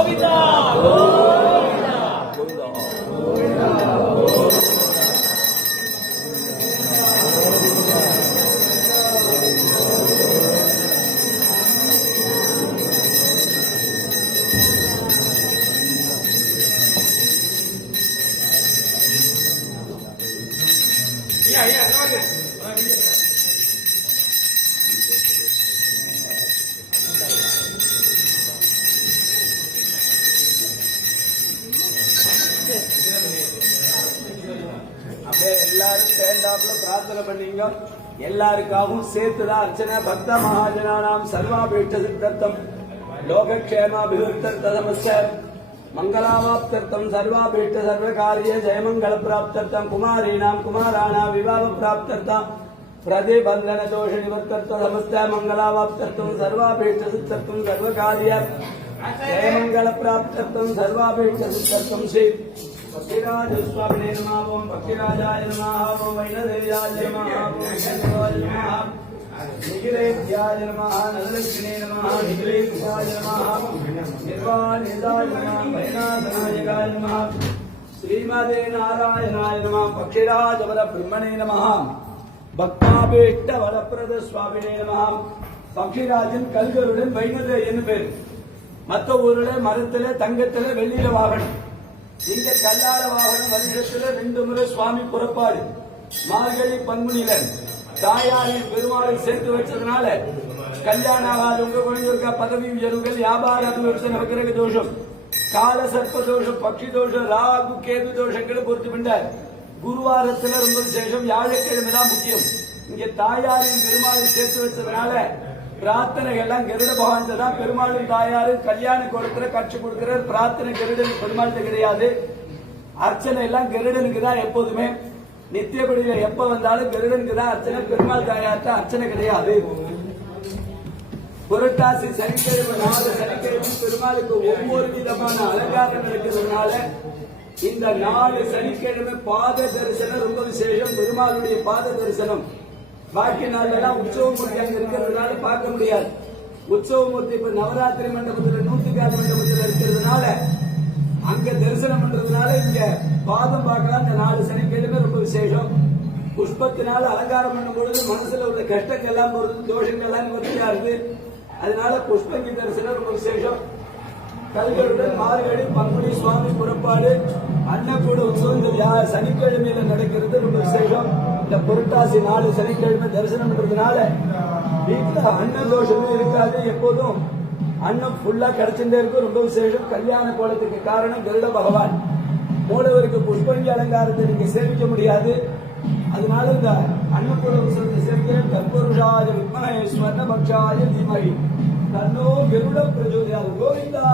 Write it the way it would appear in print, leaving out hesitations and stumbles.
கோவிந்தா எல்லாரும் சேர்ந்தாப்புல பிரார்த்தனை பண்ணீங்க. எல்லாருக்காகவும் சேர்த்துதான் அர்ச்சனை. பக்த மகாஜனானாம் சர்வாபேட்ச சித்தர்த்தம் லோகக்ஷேமாபிவர்த்தர்த்தமஸ்ய மங்களாவாப்தர்த்தம் சர்வாபேட்ச சர்வகாரிய ஜெயமங்கல பிராப்தர்த்தம் குமாரீனாம் குமாராணாம் விவாக பிராப்தர்த்தம் பிரதிபந்தன தோஷ நிவர்த்தர்த்த சமஸ்த மங்களாவாப்தர்த்தம் சர்வாபேட்ச சித்தர்த்தம் சர்வகாரிய ஜெயமங்கல பிராப்தர்த்தம் சர்வாபேட்ச சித்தர்த்தம் ஸ்ரீ பக்திராஜ சுவாமினே நமः. ஓம் பக்திராஜாய நமः. ஓம் வைணதேயாய நமः. ஓம் சங்கராய நமः. நிகிலேத்யாய நமः. நலலக்ஷ்மினே நமः. நிகிலேத்யாய நமः. நிர்வாணேதாய நமः. வைநாதநாயகாய நமः. ஸ்ரீமதே நாராயணாய நமः. பக்திராஜ வர பிரம்மணே நமः. பக்தாபேட்ட வரப்பிரத சுவாமினே நமः. பக்திராஜன் கல்கருடன் வைணதேயன் பேர். மற்ற ஊரில் மரத்துல தங்கத்துல வெள்ளியில வாகனம். இங்க கல்லாட வாகனம் வருஷத்துல 2 முறை சுவாமி புறப்பாடு. மார்கழி பங்குனில தாயாரின் பெருமாளை சேர்த்து வச்சதுனால கல்யாணம் ஆகாது. உங்க குழந்தைங்க பதவி உயர்வுகள் வியாபார அபிவிருத்தி நவகிரக தோஷம் கால சர்ப்ப தோஷம் பக்ஷி தோஷம் ராகு கேது தோஷங்களை பொறுத்து பண்ணார். குருவாரத்துல ரொம்ப விசேஷம். வியாழக்கிழமை தான் முக்கியம். இங்க தாயாரின் பெருமாளை சேர்த்து வச்சதுனால பிரார்த்தனைகள்லாம் கருட பகவான் தான். பெருமாளின் தாயாரு கல்யாண கோலத்துல கட்சி கொடுக்கிற பிரார்த்தனை கருடன் பெருமாள்கிட்ட கிடையாது. அர்ச்சனை எல்லாம் கருடனுக்கு தான் எப்போதுமே. நித்தியபடியில எப்ப வந்தாலும் கருடனுக்கு தான் அர்ச்சனை. பெருமாள் தாயார்ட்ட அர்ச்சனை கிடையாது. புரட்டாசி சனிக்கிழமை 4 சனிக்கிழமை பெருமாளுக்கு ஒவ்வொரு விதமான அலங்காரம் இருக்கிறதுனால இந்த 4 சனிக்கிழமை பாத தரிசனம் ரொம்ப விசேஷம். பெருமாளுடைய பாத தரிசனம். பாக்கி நாளெல்லாம் உற்சவமூர்த்தி அங்க இருக்கிறதுனால பார்க்க முடியாது. உற்சவமூர்த்தி இப்ப நவராத்திரி மண்டபத்தில் 100 மண்டபத்தில் இருக்கிறதுனால அங்க தரிசனம் பண்றதுனால இங்க பாதம் பார்க்கலாம். இந்த 4 சனிக்கிழமை ரொம்ப விசேஷம். புஷ்பத்தினால அலங்காரம் பண்ணும் பொழுது மனசுல உள்ள கஷ்டங்கள் எல்லாம் போறது, தோஷங்கள் எல்லாம் நிவர்த்தியா இருக்கு. அதனால புஷ்பங்கி தரிசனம் ரொம்ப விசேஷம். கல்களுடன் மார்கழி பங்குனி சுவாமி புறப்பாடு அன்னக்கூட உற்சவம் இந்த சனிக்கிழமையில நடக்கிறது ரொம்ப விசேஷம். இந்த புரட்டாசி 4 சனிக்கிழமை தரிசனம் பண்றதுனால வீட்டுல அன்ன தோஷமும் இருக்காது. எப்போதும் அன்னம் ஃபுல்லா கிடைச்சுட்டே இருக்கும். ரொம்ப விசேஷம். கல்யாண கோலத்துக்கு காரணம் கருட பகவான். மூலவருக்கு புஷ்பங்கி அலங்காரத்தை நீங்க சேமிக்க முடியாது. அதனால இந்த அன்னக்கூட உற்சவத்தை சேர்க்கிற தற்புருஷாய வித்மஹே ஸ்வர்ணபக்ஷாய தீமஹி தன்னோ கருட பிரச்சோதயாத். கோவிந்தா.